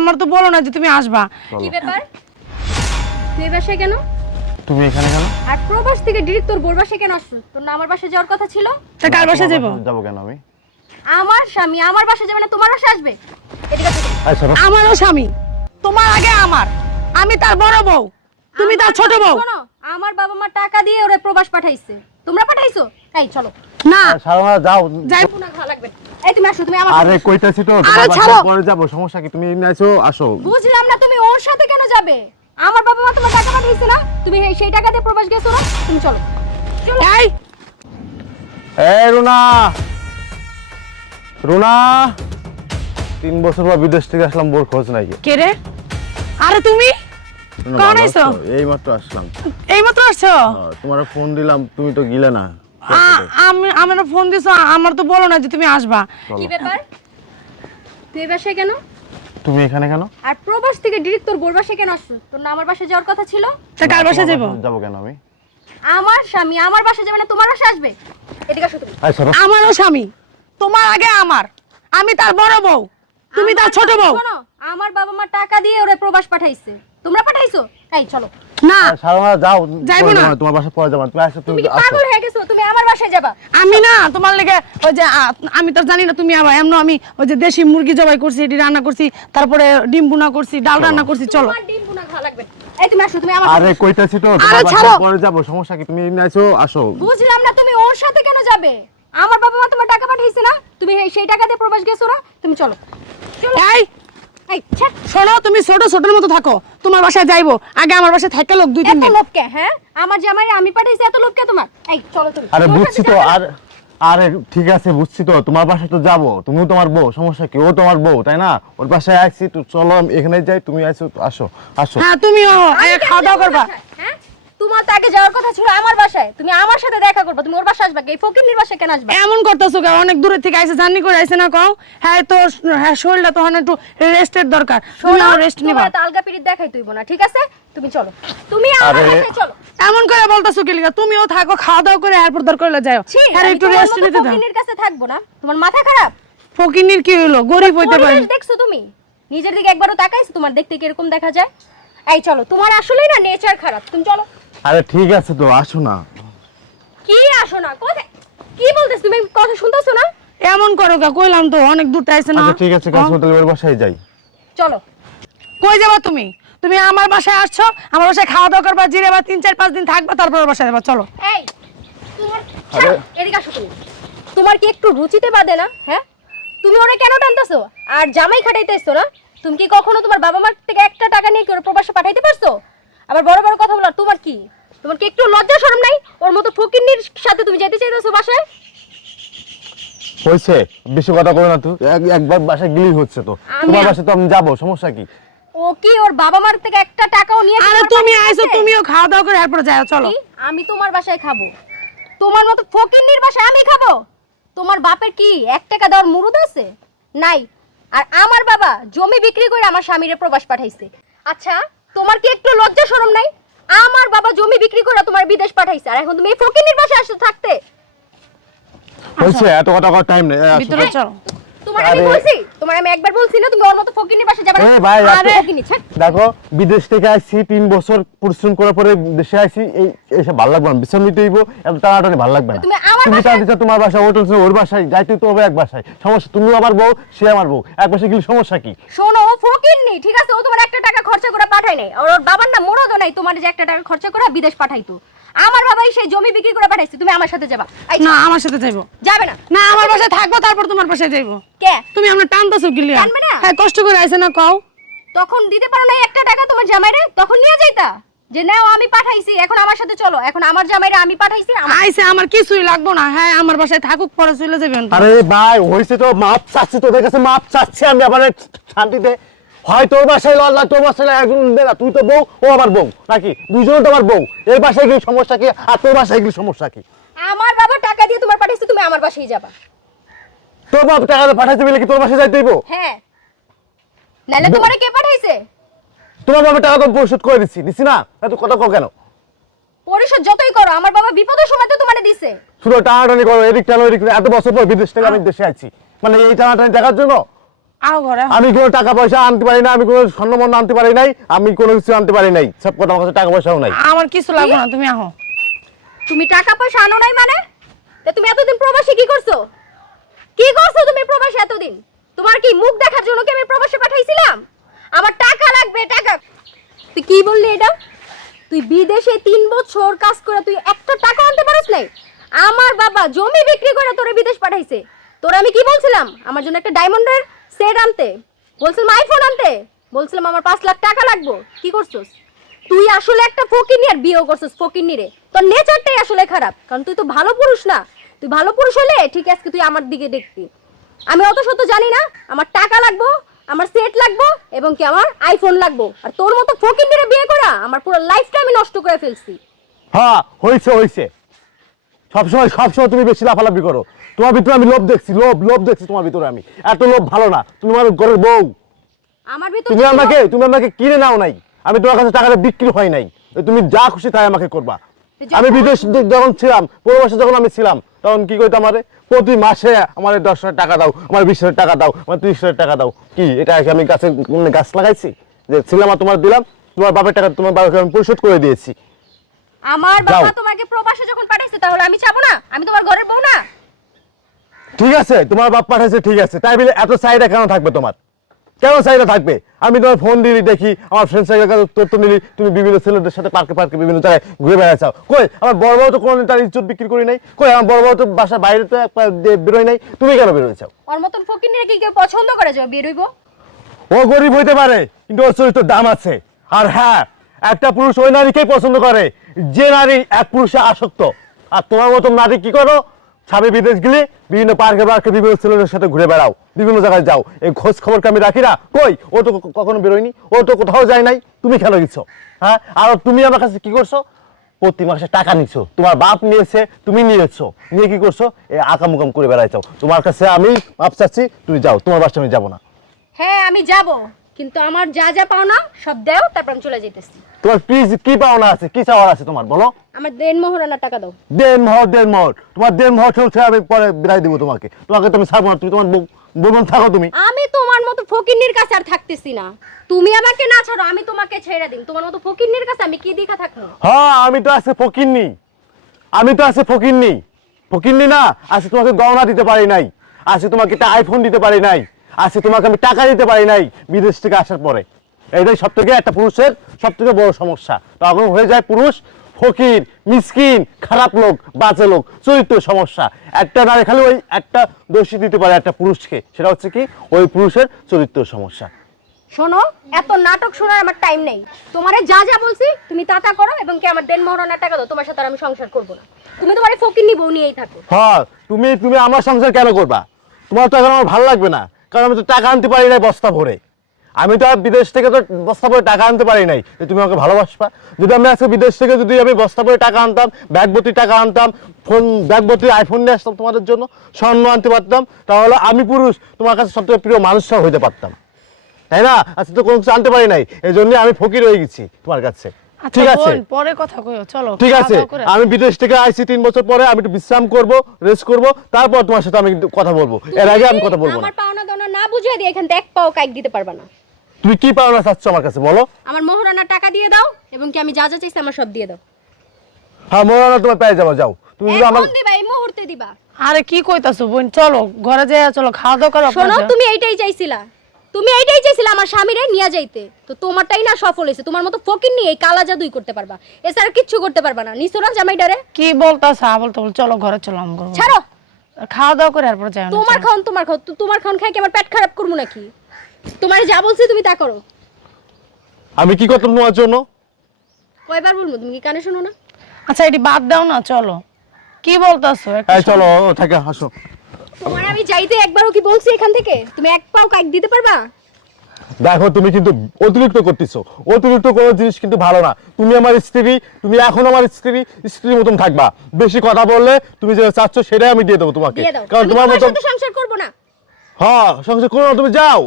আমার তো বলো না যে তুমি আসবা। কি ব্যাপার? তুই বাসায় কেন? তুমি এখানে কেন? আর প্রবাস থেকে ডিরেক্ট তোর বোর বাসায় কেন আসছো? তোর না আমার বাসায় যাওয়ার কথা ছিল? তা কার বাসায় যাব? যাব কেন আমি? আমার স্বামী আমার বাসায় যাবে না তোমার বাসায় আসবে? এদিকে আসো। আচ্ছা আমারও স্বামী তোমার আগে আমার। আমি তার বড় বউ তুমি তার ছোট বউ। শোনো, আমার বাবা মা টাকা দিয়ে ওরে প্রবাস পাঠাইছে। তোমরা পাঠাইছো? এই চলো। না। সারা যাও। যাই ঘা লাগবে। এই তুমি আসো তুমি আমার আরে কইতাছি তো আরে ছাড়ো। পরে যাব সমস্যা কি? তুমি নাইছো আসো। বুঝলাম না তুমি ওর সাথে কেন যাবে? আমার বাবা মা তোমার টাকা পাঠাইছে না? তুমি সেই টাকা দিয়ে প্রবাস গেছো না? তুমি চলো। চলো। এই। এই রুনা! রুনা! তিন বছর পর বিদেশ থেকে আসলাম বোর খোঁজ নাই। কে রে? আরে তুমি? ভালো আইছো? আছো? আসলাম। এই মাত্র আসছো? তোমার ফোন দিলাম তুমি তো গিলে না। আমি আমার ফোন দিছো আমার তো বলো না যে তুমি আসবা। কি ব্যাপার? তুই বাসায় কেন? তুমি এখানে কেন? আর প্রবাস থেকে ডিরেক্ট তোর বোর বাসায় কেন আসছো? তোর না আমার বাসায় যাওয়ার কথা ছিল? তা কার বাসায় যাব? যাব কেন আমি? আমার স্বামী আমার বাসায় যাবে না তোমার বাসায় আসবে? এদিকে আসো তুমি। আচ্ছা আমারও স্বামী তোমার আগে আমার। আমি তার বড় বউ তুমি তার ছোট বউ। শোনো, আমার বাবা মা টাকা দিয়ে ওরে প্রবাস পাঠাইছে। তোমরা পাঠাইছো? এই চলো। না। সারা যাও যাইবো না। তোমার বাসায় পরে যাব। তুমি আসো তুমি পাগল হয়ে গেছো? তুমি আমার বাসায় যাবা? আমি না তোমার লেগে ওই যে আমি তো জানি না তুমি আবার এমন আমি ওই যে দেশি মুরগি জবাই করছি এটি রান্না করছি তারপরে ডিম বুনা করছি ডাল রান্না করছি চলো। তোমার ডিম বুনা ঘা লাগবে। এই তুমি আসো তুমি আমার আরে কইতাছি তো আরে ছাড়ো। পরে যাব সমস্যা কি? তুমি নাইছো আসো। বুঝলাম না তুমি ওর সাথে কেন যাবে? আমার বাবা মা তোমার টাকা পাঠাইছে না? তুমি সেই টাকা দিয়ে প্রবাস গেছো না? তুমি চলো। চলো। এই শোনো তুমি ছোট ছোটের মতো থাকো। তোমার বাসায় যাইবো। আগে আমার বাসায় থাকে লোক দুই তিন এত লোককে হ্যাঁ? আমার জামাই আমি পাঠাইছি এত লোককে তোমার? এই চলো তুমি। আরে বুঝছি তো আর আরে ঠিক আছে বুঝছি তো। তোমার বাসায় তো যাব। তুমিও তোমার বউ সমস্যা কি? ও তোমার বউ তাই না? ওর বাসায় আসছি তো চলো এখানে যাই তুমি আসো আসো আসো। হ্যাঁ তুমিও খাওয়া দাওয়া করবা। হ্যাঁ? তোমার তো আগে যাওয়ার কথা ছিল আমার বাসায়। তুমি আমার সাথে দেখা করবে তুমি ওর বাসায় আসবে এই ফকিরনির বাসায় কেন আসবে? এমন করতেছো কেন? অনেক দূরে থেকে আইসে জার্নি করে আইসে না কও? হ্যাঁ তো হ্যাঁ শরীরটা তখন একটু রেস্টের দরকার। তুমি রেস্ট নিবা। তো আলগা পিরিত দেখাই তুইব না ঠিক আছে? তুমি চলো। তুমি আমার বাসায় চলো। এমন করে বলতেছো কি লিগা? তুমিও থাকো খাওয়া দাওয়া করে এরপর দরকার হলে যাও। হ্যাঁ একটু রেস্ট নিতে দাও। ফকিন্নির কাছে থাকব না। তোমার মাথা খারাপ? ফকিনির কি হলো গরিব হইতে পারে। দেখছ তুমি? নিজের দিকে একবারও তাকাইছো তোমার দেখতে কীরকম দেখা যায়? এই চলো। তোমার আসলেই না নেচার খারাপ। তুমি চলো। আরে ঠিক আছে তো আসো না। কি আসো না? কোথায়? কি বলতেছ তুমি? কথা শুনতেছো না? এমন করো কা কইলাম তো অনেক দূর আইছে না। আচ্ছা ঠিক আছে কাজ হোটেল ওর বাসায় যাই। চলো। কই যাবা তুমি? তুমি আমার বাসায় আসছো আমার বাসায় খাওয়া দাওয়া করবা জিরে বা তিন চার পাঁচ দিন থাকবা তারপর বাসায় যাবা চলো। এই তোমার আরে- এদিকে আসো তুমি। তোমার কি একটু রুচিতে বাদে না? হ্যাঁ? তুমি ওরে কেন টানতেছো? আর জামাই খাটাইতেছো না? তুমি কি কখনো তোমার বাবা মার থেকে একটা টাকা নিয়ে কি ওর প্রবাসে পাঠাইতে পারছ? আবার বড় বড় কথা বলার তোমার কি? তোমার কি একটু লজ্জা শরম নাই? ওর মতো ফকিন্নির সাথে তুমি যেতে চাইতেছো বাসায়? হয়েছে বেশি কথা করো না তো। এক- একবার বাসায় গেলেই হচ্ছে তো। তোমার বাসায় তো আমি যাব সমস্যা কি? ও কি ওর বাবা মার থেকে একটা টাকাও নিয়ে আরে তুমি আইছো তুমিও খাওয়া দাওয়া করে এরপর যাও চলো। আমি তোমার বাসায় খাব। তোমার মতো ফকিন্নির বাসায় আমি খাব? তোমার বাপের কি এক টাকা দেওয়ার মুরুদ আছে? নাই। আর আমার বাবা জমি বিক্রি করে আমার স্বামীরে প্রবাস পাঠাইছে। আচ্ছা তোমার কি একটু লজ্জা শরম নাই? আমার বাবা জমি বিক্রি করে তোমার বিদেশ পাঠাইছে আর এখন তুমি এই ফকিনির বাসায় আসতে থাকতে। হয়েছে এত কথা টাইম নেই। ভিতরে চলো। তোমার আমি বলছি তোমার আমি একবার বলছি না তুমি ওর মতো ফকিন্নির বাসায় যাবে না। এ ভাই, আরে ফকিন্নি ছাড়। দেখো বিদেশ থেকে আসছি তিন বছর পরিশ্রম করার পরে দেশে আসছি এই এসে ভালো লাগবে না বিশ্রাম নিতে হইব এত টানাটানি ভালো লাগবে না। তুমি আমার তুমি বাসায়- তোমার বাসায় হোটেল ছিল ওর বাসায় যাইতে তো হবে এক বাসায়। সমস্যা তুমিও আমার বউ সে আমার বউ। এক বাসায় গেলে সমস্যা কি? শোনো ও ফকিন্নি ঠিক আছে ও তোমার একটা টাকা খরচা করে পাঠায় নাই আর ওর বাবার না মরদও নাই তোমার যে একটা টাকা খরচা করে বিদেশ পাঠাইতো। আমার বাবাই সেই জমি বিক্রি করে পাঠাইছে তুমি আমার সাথে যাবা। না আমার সাথে যাইবো। যাবে না। না আমার বাসায় থাকব তারপর তোমার বাসায় যাইবো। কে? তুমি আমরা টানতেছো কি লিগা টানবে না? হ্যাঁ কষ্ট করে আইছে না কও। তখন দিতে পারো না একটা টাকা তোমার জামাইরে? তখন নিয়ে যাইতা। যে নাও আমি পাঠাইছি এখন আমার সাথে চলো। এখন আমার জামাইরে আমি পাঠাইছি আইছে আমার কিছুই লাগবো না। হ্যাঁ আমার বাসায় থাকুক পরে চলে যাবেন। আরে ভাই হয়েছে তো মাপ চাচ্ছি তোদের কাছে মাপ চাচ্ছি আমি আবার শান্তিতে। হয় তোর বাসায় লল্লা তোর বাসায় একজন তুই তো বউ ও আমার বউ নাকি? দুজনে তো আমার বউ। এই বাসায় গেলে সমস্যা কি? আর তোর বাসায় গেলে সমস্যা কি? আমার বাবা টাকা দিয়ে তোমার পাঠাইছে তুমি আমার বাসায় যাবা। তোর বাপ টাকা পাঠাইতে বলে কি তোর বাসায় যাইতে হইব? হ্যাঁ। নাহলে তোমারে কে পাঠাইছে? তোমার বাবার টাকা তো পরিশোধ করে দিচ্ছি দিচ্ছি না? এত কথা কও কেন? পরিশোধ যতই করো আমার বাবা বিপদের সময় তো তোমারে দিছে। শুধু টানাটানি করো এদিক টানো এদিক। এত বছর পর বিদেশ থেকে আমি দেশে আছি মানে এই টানাটানি দেখার জন্য। আমি কোনো টাকা পয়সা আনতে পারি না আমি কোনো স্বর্ণমন্ড আনতে পারি নাই আমি কোনো কিছু আনতে পারি নাই। সব কথা আমার কাছে টাকা পয়সাও নাই। আমার কিছু লাগবে না তুমি আহো। তুমি টাকা পয়সা আনো নাই মানে? তা তুমি এতদিন প্রবাসী কি করছ? কি করছ তুমি প্রবাসে এতদিন? তোমার কি মুখ দেখার জন্য কি আমি প্রবাসে পাঠাইছিলাম? আমার টাকা লাগবে টাকা। তুই কি বললি এটা? তুই বিদেশে তিন বছর কাজ করে তুই একটা টাকা আনতে পারিস নাই? আমার বাবা জমি বিক্রি করে তোরে বিদেশ পাঠাইছে। তোর আমি কি বলছিলাম? আমার জন্য একটা ডায়মন্ডের সেট আনতে। বলছিলাম আইফোন আনতে। বলছিলাম, আমার পাঁচ লাখ টাকা লাগবো। কি করছস? তুই আসলে একটা ফকিনি আর বিয়ে করছিস ফকিনি রে। তোর নেচারটাই আসলে খারাপ, কারণ তুই তো ভালো পুরুষ না। তুই ভালো পুরুষ হলে ঠিক আজকে তুই আমার দিকে দেখতি আমি অত সত্য জানি না। আমার টাকা লাগবো, আমার সেট লাগবো, এবং কি আমার আইফোন লাগবো। আর তোর মতো ফকিনি রে বিয়ে করা, আমার পুরো লাইফটা আমি নষ্ট করে ফেলছি। হ্যাঁ হয়েছে হয়েছে সবসময় সবসময় তুমি বেশি লাফালাফি করো। তোমার ভিতরে আমি লোভ দেখছি লোভ লোভ দেখছি তোমার ভিতরে আমি। এত লোভ ভালো না তুমি আমার ঘরের বউ। আমার ভিতর তুমি আমাকে তুমি আমাকে কিনে নাও নাই। আমি তোমার কাছে টাকাটা বিক্রি হয় নাই। তুমি যা খুশি তাই আমাকে করবা। আমি বিদেশ যখন ছিলাম প্রবাসে যখন আমি ছিলাম তখন কি করতো আমারে? প্রতি মাসে আমার দশ হাজার টাকা দাও আমার বিশ হাজার টাকা দাও আমার ত্রিশ হাজার টাকা দাও। কি এটা আমি গাছে মানে গাছ লাগাইছি? যে ছিলাম আর তোমার দিলাম তোমার বাপের টাকা তোমার বাবাকে আমি পরিশোধ করে দিয়েছি। আমার বাবা তোমাকে প্রবাসে যখন পাঠাইছে তাহলে আমি চাবো না? আমি তোমার ঘরের বউ না? ঠিক আছে তোমার বাপ পাঠাইছে ঠিক আছে। তাই বলে এত চাহিদা কেন থাকবে তোমার? কেন চাহিদা থাকবে? আমি তোমার ফোন দিলি দেখি আমার ফ্রেন্ড সাইকেল কাছে তথ্য নিলি তুমি বিভিন্ন ছেলেদের সাথে পার্কে পার্কে বিভিন্ন জায়গায় ঘুরে বেড়াচ্ছাও কই আমার বড় বড় তো কোনোদিন তার ইজ্জত বিক্রি করি নাই? কই আমার বড় বড় তো বাসার বাইরে তো বেরোয় নাই? তুমি কেন বেরোয়েছাও ওর মতন ফকিনি কি কেউ পছন্দ করে যে বিয়ে রইবো ও গরিব হইতে পারে কিন্তু ওর চরিত্র দাম আছে। আর হ্যাঁ একটা পুরুষ ওই নারীকেই পছন্দ করে। যে নারী এক পুরুষে আসক্ত। আর তোমার মতো নারী কি করো? স্বামী বিদেশ গেলে বিভিন্ন পার্কে পার্কে বিভিন্ন ছেলেদের সাথে ঘুরে বেড়াও, বিভিন্ন জায়গায় যাও। এই খোঁজ খবরকে আমি রাখি না। কই? ও তো কখনো বেরোয়নি। ও তো কোথাও যায় নাই। তুমি খেলো গেছ? হ্যাঁ? আর তুমি আমার কাছে কি করছ? প্রতি মাসে টাকা নিছো। তোমার বাপ নিয়েছে, তুমি নিয়েছো। নিয়ে কি করছ? এই আকাম উকাম করে বেড়াইছো। তোমার কাছে আমি মাপ চাচ্ছি, তুমি যাও। তোমার বাসা আমি যাব না। হ্যাঁ আমি যাব। কিন্তু আমার যা যা পাওনা সব দাও তারপর আমি চলে যেতেছি তোমার কি কি পাওনা আছে? কি চাওয়ার আছে তোমার? বলো। আমার দেন মোহরানার টাকা দাও। দেন মহর দেন মহর তোমার দেড় মহর চলছে আমি পরে বিদায় দিব তোমাকে। তোমাকে তুমি ছাড়বো না তুমি তোমার বউবন থাকো তুমি। আমি তোমার মতো ফকিন্নির কাছে আর থাকতেছি না। তুমি আমাকে না ছাড়ো আমি তোমাকে ছেড়ে দিন তোমার মতো ফকিন্নির কাছে আমি কি দেখা থাকব? হ্যাঁ আমি তো আছে ফকিরনি আমি তো আছে ফকিরনি ফকিরনি না আছে তোমাকে গহনা দিতে পারি নাই। আছে তোমাকে একটা আইফোন দিতে পারি নাই। আছে তোমাকে আমি টাকা দিতে পারি নাই বিদেশ থেকে আসার পরে। এইটাই সব থেকে একটা পুরুষের সব থেকে বড় সমস্যা। তখন হয়ে যায় পুরুষ ফকির মিসকিন খারাপ লোক বাজে লোক চরিত্র সমস্যা। একটা নারী খালি ওই একটা দোষী দিতে পারে একটা পুরুষকে সেটা হচ্ছে কি? ওই পুরুষের চরিত্র সমস্যা। শোনো এত নাটক শোনার আমার টাইম নেই। তোমারে যা যা বলছি তুমি তা তা করো এবং কি আমার দেন মোহরানার টাকা দাও তোমার সাথে আর আমি সংসার করব না। তুমি তোমার এই ফকিন্নি বউ নিয়েই থাকো। হ্যাঁ তুমি তুমি আমার সংসার কেন করবা? তোমার তো এখন আমার ভালো লাগবে না। কারণ আমি তো টাকা আনতে পারি নাই বস্তা ভরে। আমি তো আর বিদেশ থেকে তো বস্তা ভরে টাকা আনতে পারি নাই। যে তুমি আমাকে ভালোবাসবা। যদি আমি আজকে বিদেশ থেকে যদি আমি বস্তা ভরে টাকা আনতাম ব্যাগ ভর্তি টাকা আনতাম ফোন ব্যাগ ভর্তি আইফোন নিয়ে আসতাম তোমাদের জন্য স্বর্ণ আনতে পারতাম তাহলে আমি পুরুষ তোমার কাছে সবথেকে প্রিয় মানুষটা হইতে পারতাম। তাই না? আজকে তো কোনো কিছু আনতে পারি নাই। এই জন্য আমি ফকির হয়ে গেছি তোমার কাছে। আচ্ছা ঠিক আছে? পরে কথা কইও চলো ঠিক আছে? আমি বিদেশ থেকে আইছি তিন বছর পরে আমি একটু বিশ্রাম করব রেস্ট করব তারপর তোমার সাথে আমি কথা বলব। এর আগে আমি কথা বলব না না বুঝিয়ে দিয়ে এখান থেকে এক পাও কাইক দিতে পারবা না। তুমি কি পাও না চাচ্ছ আমার কাছে বলো? আমার মোহরানার টাকা দিয়ে দাও এবং কি আমি যা যা চাইছি আমার সব দিয়ে দাও। হ্যাঁ মোরানা তোমার পেয়ে যাব যাও। তুমি যদি আমার এখন দিবা এই মুহূর্তে দিবা। আরে কি কইতাছো বোন? চলো ঘরে যাই চলো খাওয়া দাওয়া করো শোনো তুমি এইটাই চাইছিলা। তুমি এইটাই চাইছিলা আমার স্বামীরে নিয়ে যাইতে। তো তোমারটাই না সফল হয়েছে। তোমার মতো ফকির নিয়ে এই কালা জাদুই করতে পারবা। এছাড়া কিচ্ছু করতে পারবা না। নিচোরা জামাইটারে? কি বলতাছ? আ বলতে। চলো ঘরে চলো আম করব। ছাড়ো! খাওয়া দাওয়া করে তারপর যাই তোমার খাওন তোমার খাও তোমার খাওন খাই কি আমার পেট খারাপ করব নাকি? তোমার যা বলছি তুমি তা করো। আমি কি করতাম তোমার জন্য? কয়বার বলব তুমি কি কানে শোনো না? আচ্ছা এটি বাদ দাও না চলো। কি বলতাছো? এই চলো থাকে হাসো তোমার আমি যাইতে একবারও কি বলছি এখান থেকে? তুমি এক পাও কাইক দিতে পারবা? দেখো তুমি কিন্তু অতিরিক্ত করতেছো। অতিরিক্ত কোনো জিনিস কিন্তু ভালো না। তুমি আমার স্ত্রী তুমি এখন আমার স্ত্রী স্ত্রীর মতন থাকবা। বেশি কথা বললে তুমি যেটা চাচ্ছ সেটাই আমি দিয়ে দেবো তোমাকে। কারণ তোমার সাথে সংসার করব না। হ্যাঁ সংসার করো না, তুমি যাও।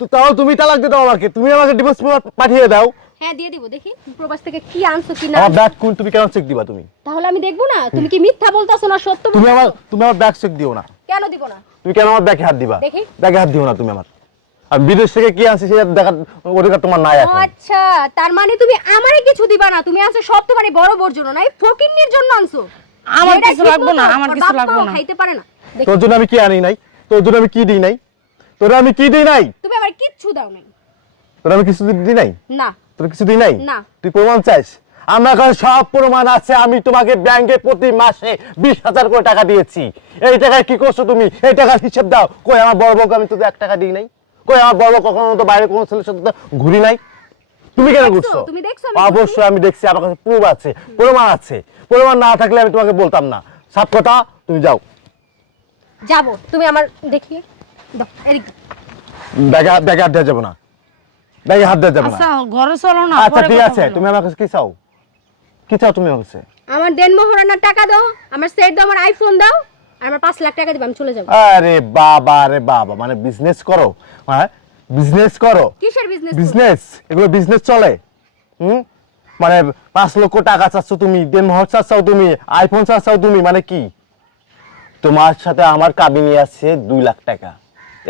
তো তাও তুমি তালাক দিয়ে দাও আমাকে। তুমি আমাকে ডিভোর্স পাঠিয়ে দাও। হ্যাঁ দিয়ে দিব দেখি। প্রবাস থেকে কি আনছো কি না আমার ব্যাগ কোন তুমি কেন চেক দিবা তুমি? তাহলে আমি দেখব না? তুমি কি মিথ্যা বলতাছো না সত্য তুমি আমার তুমি আমার ব্যাগ চেক দিও না। কেন দিব না? তুমি কেন আমার ব্যাগে হাত দিবা? দেখি। ব্যাগে হাত দিও না তুমি আমার। আর বিদেশ থেকে কি আনছি সেটা দেখার অধিকার তোমার নাই এখন। আচ্ছা তার মানে তুমি আমারে কিছু দিবা না তুমি আনছো সব তোমার বড় বোর জন্য না এই ফকিন্নির জন্য আনছো? আমার কিছু লাগবে না, আমার কিছু লাগবে না। খাইতে পারে না। তোর জন্য আমি কি আনি নাই? তোর জন্য আমি কি দিই নাই? তোর আমি কি দিই নাই? তুমি আমার কিচ্ছু দাও নাই। তোর আমি কিছু দিই নাই? না। তোর কিছু দিই নাই? না। তুই প্রমাণ চাইস? আমার কাছে সব প্রমাণ আছে আমি তোমাকে ব্যাংকে প্রতি মাসে বিশ হাজার করে টাকা দিয়েছি। এই টাকায় কি করছ তুমি? এই টাকার হিসেব দাও। কই আমার বড় বউকে আমি তোকে এক টাকা দিই নাই? কই আমার বড় কখনো তো বাইরে কোনো ছেলের সাথে তো ঘুরি নাই। তুমি কেন ঘুরছো? তুমি দেখছ অবশ্যই আমি দেখছি আমার কাছে প্রুফ আছে প্রমাণ আছে। প্রমাণ না থাকলে আমি তোমাকে বলতাম না। সব কথা তুমি যাও। যাব তুমি আমার দেখি। দাও এদিক। দাও। ব্যাগে ব্যাগে হাত দেওয়া যাব না। ব্যাগে হাত দেওয়া যাবে না। আচ্ছা ঘরে চলো না আচ্ছা ঠিক আছে তুমি আমার কাছে কি চাও? কি চাও তুমি আমার কাছে? আমার দেন মোহরানার টাকা দাও আমার সেট দাও আমার আইফোন দাও। আর আমার পাঁচ লাখ টাকা দিবা আমি চলে যাব। আরে বাবা আরে বাবা মানে বিজনেস করো হ্যাঁ? বিজনেস করো। কিসের বিজনেস বিজনেস এগুলো বিজনেস চলে। হুম? মানে পাঁচ লক্ষ টাকা চাচ্ছ তুমি দেড় মহর চাচ্ছাও তুমি আইফোন চাচ্ছাও তুমি মানে কি? তোমার সাথে আমার কাবিনী আছে দুই লাখ টাকা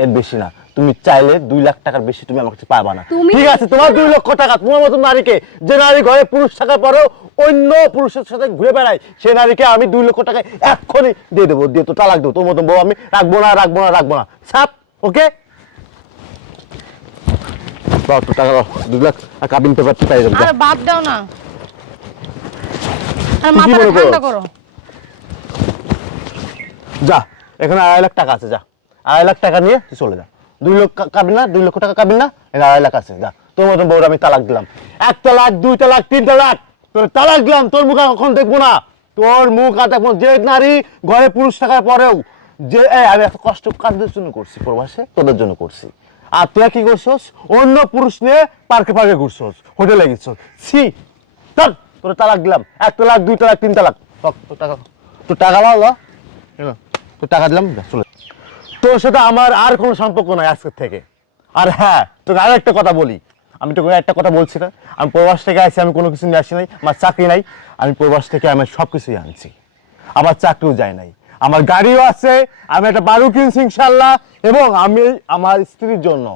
এর বেশি না। তুমি চাইলে দুই লাখ টাকার বেশি তুমি আমার কাছে পাবা না। ঠিক আছে তোমার দুই লক্ষ টাকা তোমার মতো নারীকে যে নারী ঘরে পুরুষ থাকার পরেও অন্য পুরুষের সাথে ঘুরে বেড়ায় সে নারীকে আমি দুই লক্ষ টাকা এক্ষুনি দিয়ে দেবো দিয়ে তো তালাক দেবো তোর মতো বউ আমি রাখব না রাখব না রাখব না। সাপ ওকে? টাকা দুই লাখ আর কাবিন পাই যাবে বাদ দাও না। যা এখানে আড়াই লাখ টাকা আছে যা। আড়াই লাখ টাকা নিয়ে চলে যা। দুই লক্ষ কাবিন না দুই লক্ষ টাকা কাবিন না আড়াই লাখ আছে যা। তোর মতন বউর আমি তালাক দিলাম। এক তালাক দুই তালাক তিন তালাক। তোর তালাক দিলাম তোর মুখ কখন দেখব না? তোর মুখ আর দেখব যে নারী ঘরে পুরুষ থাকার পরেও যে আমি এত কষ্ট কাদের জন্য করছি প্রবাসে? তোদের জন্য করছি। আর তোরা কি করছস? অন্য পুরুষ নিয়ে পার্কে পার্কে ঘুরছস হোটেলে গেছস। ছি চল তোর তালাক দিলাম। এক তালাক দুই তালাক তিন তালাক। তোর টাকা তোর টাকা এলো, তোর টাকা দিলাম চলে। তোর সাথে আমার আর কোনো সম্পর্ক নাই আজকের থেকে। আর হ্যাঁ তোকে আর একটা কথা বলি। আমি তোকে একটা কথা বলছি না। আমি প্রবাস থেকে আসি আমি কোনো কিছু নিয়ে আসি নাই, আমার চাকরি নাই। আমি প্রবাস থেকে আমি সব কিছুই আনছি। আমার চাকরিও যায় নাই। আমার গাড়িও আছে, আমি একটা বাড়িও কিনছি ইনশাল্লাহ এবং আমি আমার স্ত্রীর জন্য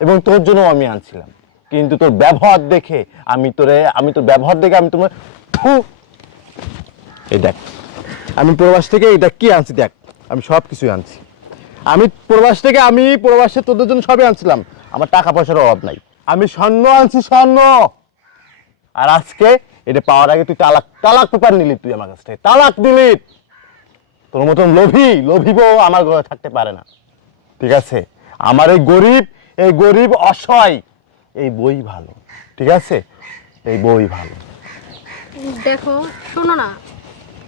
এবং তোর জন্য আমি আনছিলাম। কিন্তু তোর ব্যবহার দেখে আমি তোরে, আমি তোর ব্যবহার দেখে আমি তোমার ফু। এই দেখ, আমি প্রবাস থেকে এটা কি আনছি দেখ, আমি সব কিছুই আনছি। আমি প্রবাস থেকে আমি প্রবাসে তোদের জন্য সবই আনছিলাম। আমার টাকা পয়সার অভাব নাই। আমি স্বর্ণ আনছি স্বর্ণ! আর আজকে এটা পাওয়ার আগে তুই তালাক তালাক পেপার নিলি তুই আমার কাছ থেকে। তালাক দিলি! তোর মতন লোভী লোভী বউ আমার ঘরে থাকতে পারে না। ঠিক আছে? আমার এই গরিব এই গরিব অসহায় এই বই ভালো। ঠিক আছে? এই বই ভালো। দেখো শোনো না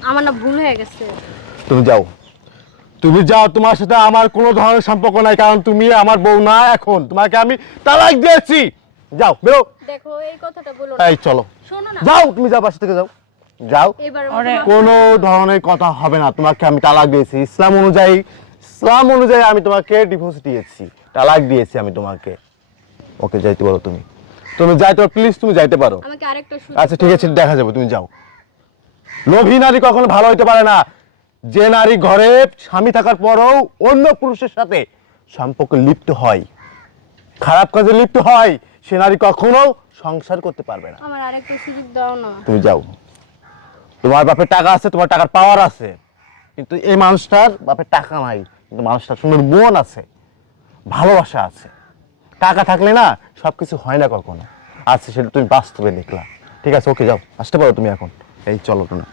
আমার না ভুল হয়ে গেছে। তুমি যাও। তুমি যাও তোমার সাথে আমার কোনো ধরনের সম্পর্ক নাই কারণ তুমি আমার বউ না এখন। তোমাকে আমি তালাক দিয়েছি। যাও বেরো। দেখো এই কথাটা বলো না। এই চলো। শোনো না। যাও তুমি যাও বাসা থেকে যাও। যাও। এবার কোনো ধরনের কথা হবে না তোমাকে আমি তালাক দিয়েছি। ইসলাম অনুযায়ী ইসলাম অনুযায়ী আমি তোমাকে ডিভোর্স দিয়েছি। তালাক দিয়েছি আমি তোমাকে। ওকে যাইতে পারো তুমি। তুমি যাইতে পারো প্লিজ তুমি যাইতে পারো। আমাকে আরেকটা আচ্ছা ঠিক আছে দেখা যাবে তুমি যাও। লোভী নারী কখনো ভালো হইতে পারে না। যে নারী ঘরে স্বামী থাকার পরও অন্য পুরুষের সাথে সম্পর্ক লিপ্ত হয় খারাপ কাজে লিপ্ত হয় সে নারী কখনো সংসার করতে পারবে না। আমার আরেকটা সুযোগ দাও না। তুমি যাও। তোমার বাপের টাকা আছে তোমার টাকার পাওয়ার আছে কিন্তু এই মানুষটার বাপের টাকা নাই কিন্তু মানুষটার সুন্দর মন আছে ভালোবাসা আছে। টাকা থাকলে না সবকিছু হয় না কখনো। আচ্ছা সেটা তুমি বাস্তবে দেখলা। ঠিক আছে ওকে যাও আসতে পারো তুমি এখন। এই চলো তুমি